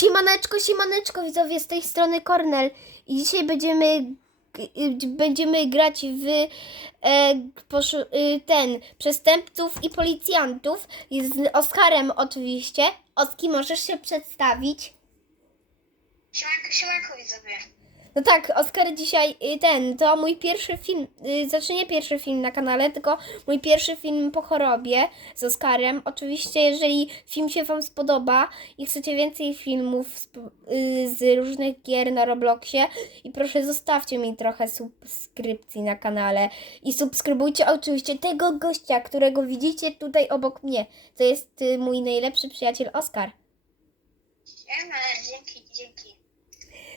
Siemaneczko, siemaneczko, widzowie, z tej strony Kornel. I dzisiaj będziemy, y, będziemy grać w e, y, ten, przestępców i policjantów. Z Oskarem oczywiście. Oski, możesz się przedstawić? Siemanko, siemanko widzowie. No tak, Oskar dzisiaj y, ten, to mój pierwszy film, y, znaczy nie pierwszy film na kanale, tylko mój pierwszy film po chorobie z Oskarem. Oczywiście, jeżeli film się Wam spodoba i chcecie więcej filmów sp- y, z różnych gier na Robloxie i proszę zostawcie mi trochę subskrypcji na kanale i subskrybujcie oczywiście tego gościa, którego widzicie tutaj obok mnie. To jest y, mój najlepszy przyjaciel Oskar. Siema, dzięki, dzięki.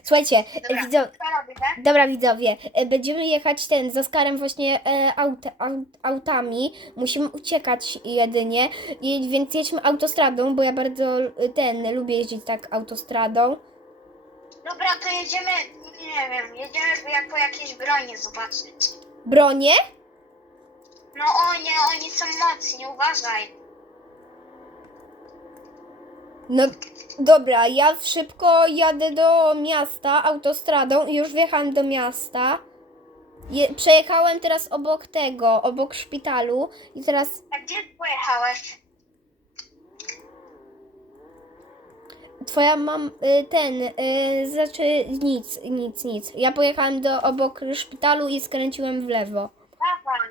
Słuchajcie, Dobra, widzo- co robimy? Dobra widzowie, e, będziemy jechać ten z Oskarem właśnie e, aut, aut, autami. Musimy uciekać jedynie, I, więc jedźmy autostradą, bo ja bardzo e, ten lubię jeździć tak autostradą. Dobra, to jedziemy, nie wiem, jedziemy jak po jakiejś broni zobaczyć. Bronie? No o nie, oni są mocni, uważaj. No dobra, ja szybko jadę do miasta autostradą i już wjechałem do miasta. Je, przejechałem teraz obok tego, obok szpitalu i teraz A gdzie pojechałeś? Twoja mam y, ten, y, znaczy nic, nic, nic. Ja pojechałem do obok szpitalu i skręciłem w lewo. Dawaj.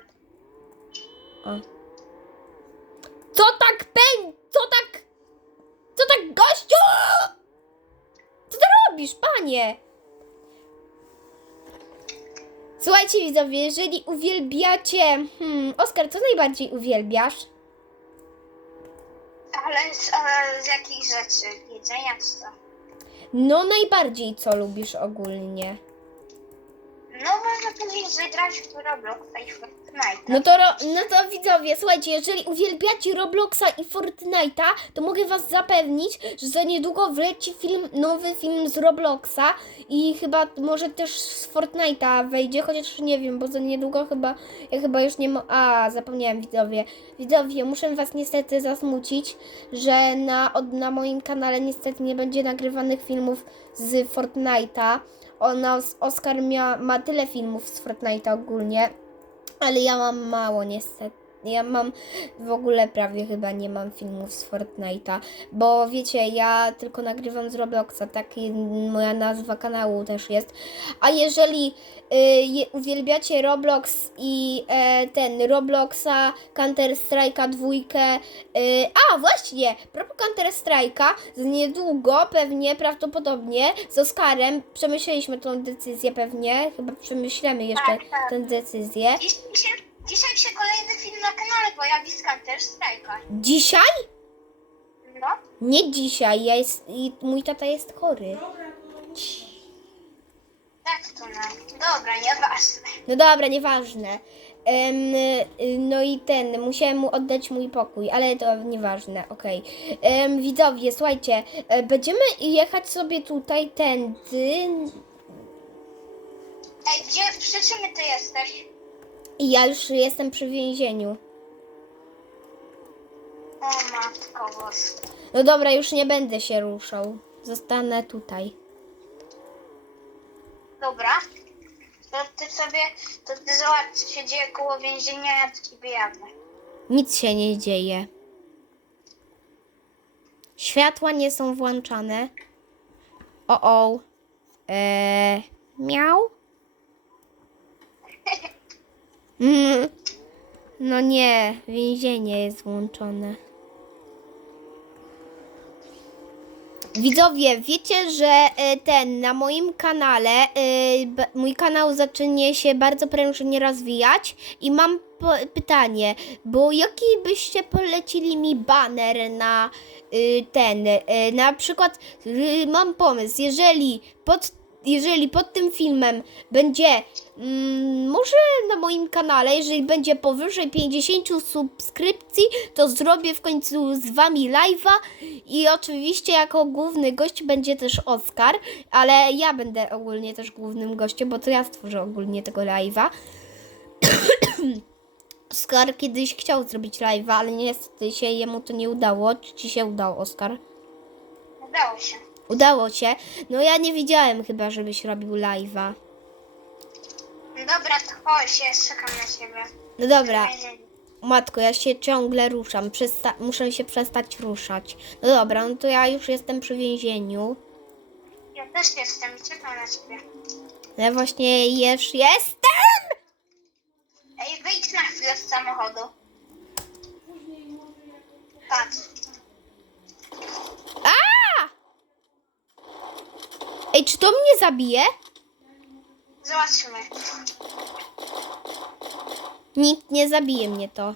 O. Co tak pęd? Co tak? Co tak gościu? Co ty robisz, panie? Słuchajcie widzowie, jeżeli uwielbiacie... Hmm, Oskar, co najbardziej uwielbiasz? Ale, z- ale z jakich rzeczy? Jedzenia czy co? No najbardziej co lubisz ogólnie? No można powiedzieć, że grać w Robloxa i Fortnite. No to, ro- no to widzowie, słuchajcie, jeżeli uwielbiacie Robloxa i Fortnite'a, to mogę was zapewnić, że za niedługo wleci film, nowy film z Robloxa i chyba może też z Fortnite'a wejdzie, chociaż nie wiem, bo za niedługo chyba, ja chyba już nie mo- A, zapomniałem widzowie. Widzowie, muszę was niestety zasmucić, że na, od, na moim kanale niestety nie będzie nagrywanych filmów z Fortnite'a. Ona, Oskar mia, ma tyle filmów z Fortnite'a ogólnie, ale ja mam mało niestety. Ja mam w ogóle prawie chyba nie mam filmów z Fortnite'a, bo wiecie, ja tylko nagrywam z Robloxa, tak moja nazwa kanału też jest. A jeżeli y, uwielbiacie Roblox i e, ten Robloxa, Counter Strike'a dwójkę, y, a właśnie, propos Counter Strike'a, niedługo pewnie, prawdopodobnie z Oskarem przemyśleliśmy tą decyzję pewnie, chyba przemyślemy jeszcze Tak, tak. tę decyzję. Dzisiaj się, dzisiaj się kolejny film na kanale pojawi z Counter Strike'a. Dzisiaj? No. Nie dzisiaj, ja jest, i mój tata jest chory. Tak to no. Dobra, nieważne. No dobra, nieważne. Em, y, no i ten, musiałem mu oddać mój pokój, ale to nieważne, okej. Em, Widzowie, słuchajcie, e, będziemy jechać sobie tutaj tędy Ej, gdzie, przy czym ty jesteś? I ja już jestem przy więzieniu. O matko boska. No dobra, już nie będę się ruszał. Zostanę tutaj. Dobra. To ty sobie, to ty zobacz, co się dzieje koło więzienia, ja do ciebie jadę. Nic się nie dzieje. Światła nie są włączane. O, o. Eee, miał? Mm. No nie, więzienie jest włączone. Widzowie, wiecie, że e, ten na moim kanale, e, mój kanał zacznie się bardzo prężnie rozwijać i mam pytanie, bo jaki byście polecili mi baner na y, ten, na przykład mam pomysł, jeżeli pod, jeżeli pod tym filmem będzie mm, może na moim kanale, jeżeli będzie powyżej 50 subskrypcji, to zrobię w końcu z wami live'a i oczywiście jako główny gość będzie też Oskar, ale ja będę ogólnie też głównym gościem, bo to ja stworzę ogólnie tego live'a. Oskar kiedyś chciał zrobić live'a, ale niestety się jemu to nie udało. Czy ci się udało, Oskar? Udało się. Udało się. No ja nie widziałem chyba, żebyś robił live'a. Dobra, to chodź, ja czekam na ciebie. No dobra, matko, ja się ciągle ruszam. Przesta- muszę się przestać ruszać. No dobra, no to ja już jestem przy więzieniu. Ja też jestem i czekam na ciebie. Ja właśnie już jestem! Ej, wyjdź na chwilę z samochodu. Patrz. A! Ej, czy to mnie zabije? Zobaczymy. Nikt nie zabije mnie to.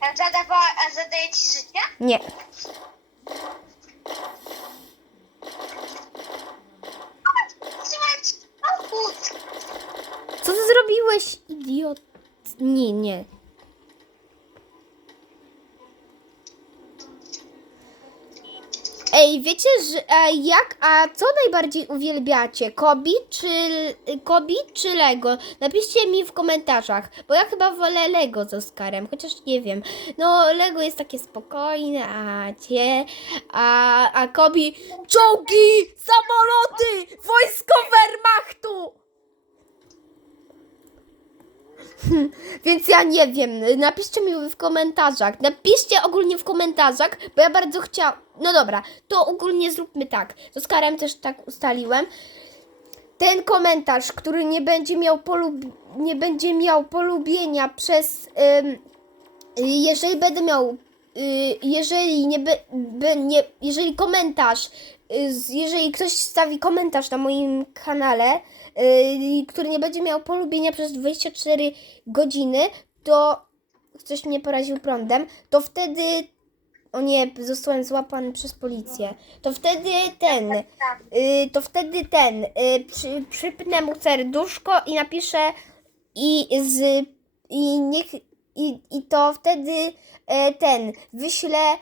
A, zadawała, a zadaje ci życie? Nie. Co ty zrobiłeś, idiot? Nie, nie. Ej, wiecie, że jak, a co najbardziej uwielbiacie? Kobi czy, Kobi czy Lego? Napiszcie mi w komentarzach, bo ja chyba wolę Lego z Oskarem, chociaż nie wiem. No, Lego jest takie spokojne, a cie, a, a Kobi... Czołgi! Samoloty! Wojsko Wehrmachtu! Więc ja nie wiem, napiszcie mi w komentarzach. Napiszcie ogólnie w komentarzach, bo ja bardzo chciałam. No dobra, to ogólnie zróbmy tak. Z Oskarem też tak ustaliłem. Ten komentarz, który nie będzie miał, polub... nie będzie miał polubienia przez. ym, jeżeli będę miał. y, jeżeli nie, be, be, nie. Jeżeli komentarz. Jeżeli ktoś stawi komentarz na moim kanale, y, który nie będzie miał polubienia przez 24 godziny, to ktoś mnie poraził prądem, to wtedy. O nie, zostałem złapany przez policję. To wtedy ten. Y, to wtedy ten. Y, przy, przypnę mu serduszko i napiszę. I z. I niech. I, i to wtedy ten. Wyślę.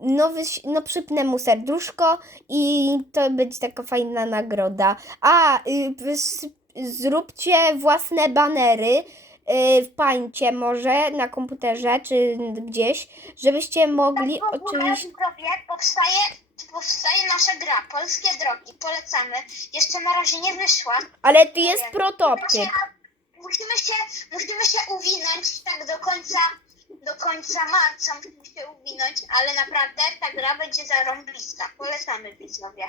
Nowy, no przypnę mu serduszko i to będzie taka fajna nagroda. A, y, zróbcie własne banery y, w pańcie może na komputerze czy gdzieś, żebyście mogli Tak, oczywiście... powstaje, powstaje nasza gra, Polskie Drogi, polecamy. Jeszcze na razie nie wyszła. Ale tu jest prototyp. Musimy, się, musimy się uwinąć tak do końca, do końca marca musimy się uwinąć, ale naprawdę ta gra będzie zarąbista. Polecamy widzowie.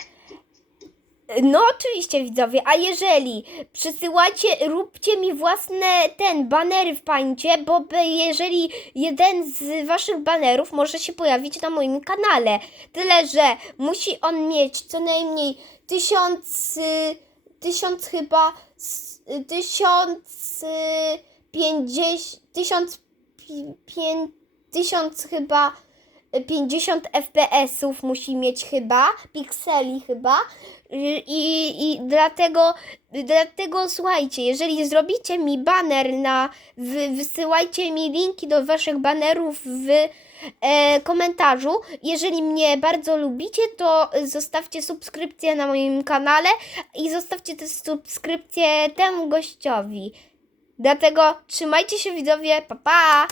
No oczywiście widzowie, a jeżeli przysyłacie, róbcie mi własne ten banery w pańcie, bo jeżeli jeden z waszych banerów może się pojawić na moim kanale. Tyle, że musi on mieć co najmniej tysiąc, tysiąc chyba, tysiąc pięćdziesiąt, tysiąc, pi- pię, tysiąc chyba 50 FPS-ów musi mieć chyba, pikseli chyba. I, i dlatego, dlatego słuchajcie, jeżeli zrobicie mi baner na, wy, wysyłajcie mi linki do waszych banerów w e, komentarzu. Jeżeli mnie bardzo lubicie, to zostawcie subskrypcję na moim kanale i zostawcie też subskrypcję temu gościowi. Dlatego trzymajcie się widzowie, pa pa!